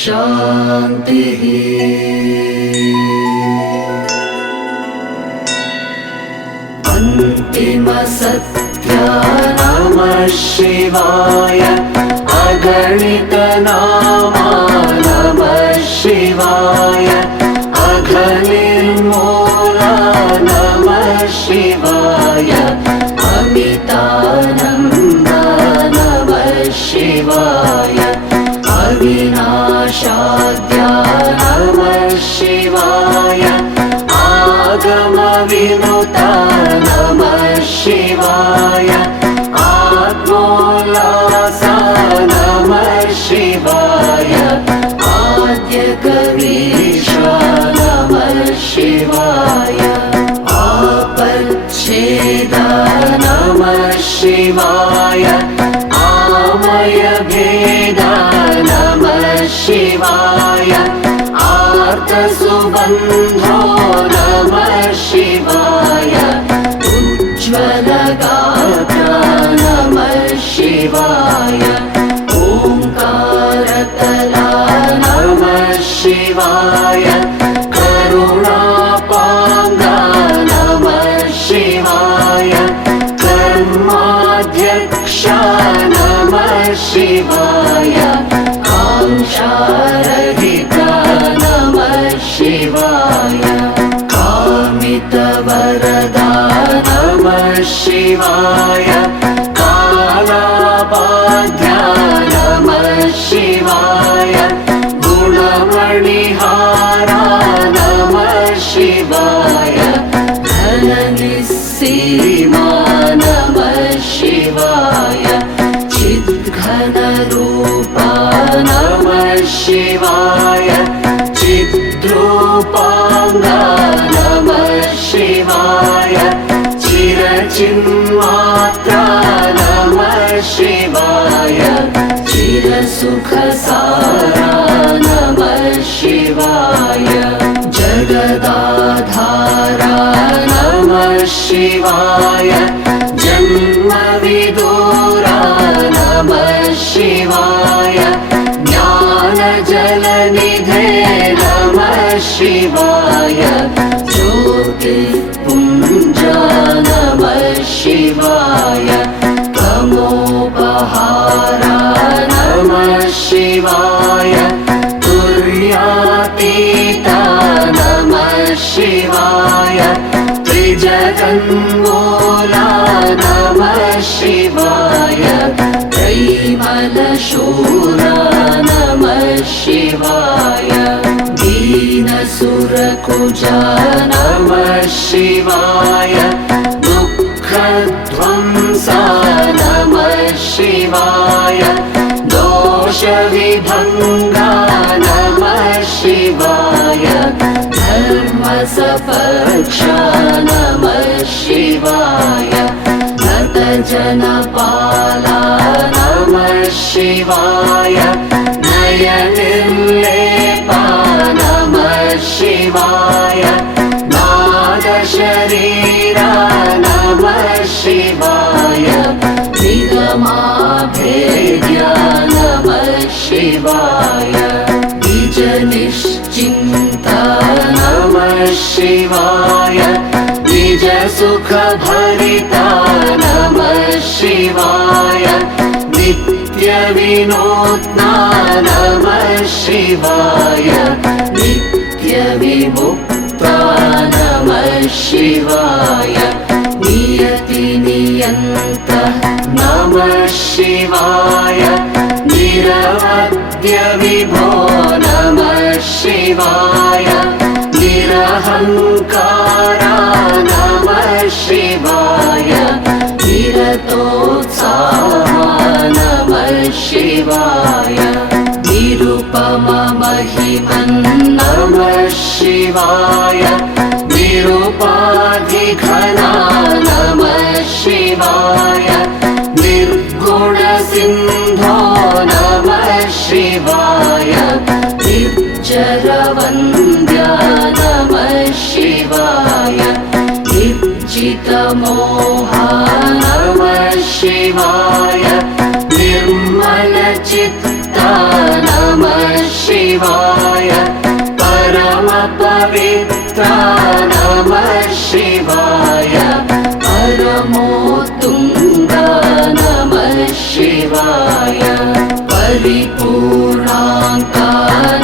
शान्तिः। अन्तिमसत्या नमः शिवाय अगणितनामा आर्तसुबन्धो नमः शिवाय कामितवरदा नमः शिवाय कालाबाध्या चिरचिन्मात्रा नमः शिवाय चिरसुखसारा नमः शिवाय जगदाधारा नमः शिवाय जन्मविदूरा नमः शिवाय ज्ञानजलनिधे नमः शिवाय नमः शिवाय तमोपहारा नमः शिवाय तुर्यातीता नमः शिवाय त्रिजगन्मूला नमः शिवाय त्रैमलशूरा नमः शिवाय दीनसुरकुजा नमः शिवाय शिवाय दोषविभङ्गा नमः शिवाय धर्मसपक्षा नमः शिवाय नतजनपाला नमः शिवाय नयनिर्लेपा नमः शिवाय नादशरीरा शिवाय। निजनिश्चिन्ता नमः शिवाय निजसुखभरिता नमः शिवाय नित्यविनोत्ना नमः शिवाय नित्यविमुक्ता नमः शिवाय नियतिनियन्तः नमः शिवाय निरवद्यविभो नमः शिवाय निरहङ्कारा नमः शिवाय निरतोत्साहा नमः शिवाय निरुपममहि नमः शिवाय निरुपाधिघना नमः शिवाय निर्गुणसिन्धो नमः शिवाय निर्जरवन्द्या नमः शिवाय निर्जितमोहा नमः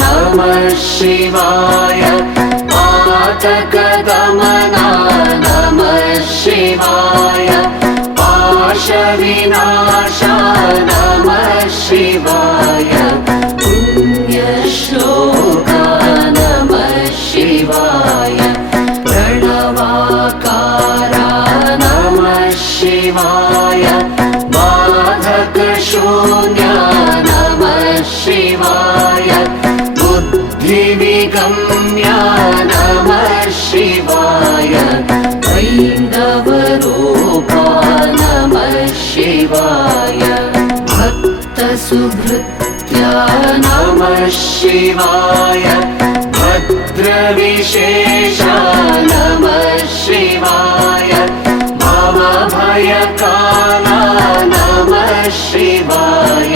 नमः शिवाय पातकदमना नमः शिवाय पाशविनाशा नमः शिवाय पुण्यश्लोका नमः शिवाय प्रणवाकारा नमः शिवाय बाधकशून्या शिवाय बुद्धिविगम्या नमः शिवाय ऐन्दवरूपा नमः शिवाय भक्तसुभृत्या नमः शिवाय भद्रविशेषा नमः शिवाय भवभयकाला नमः शिवाय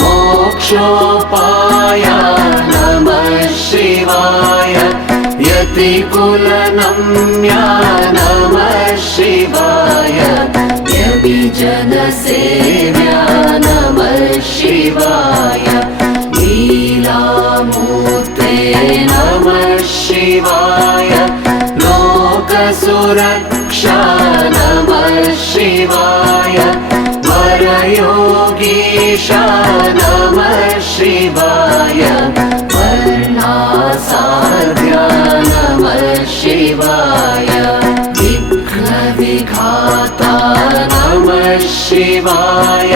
मोक्षोपाया नमः शिवाय यतिकुलनम्या नमः शिवाय यविजनसेव्या नमः शिवाय लीलामूर्ते नमः शिवाय लोकसुरक्षा नमः शिवाय वरयोगीशा नमः शिवाय वर्णासाध्या नमः शिवाय विघ्नविघाता नमः शिवाय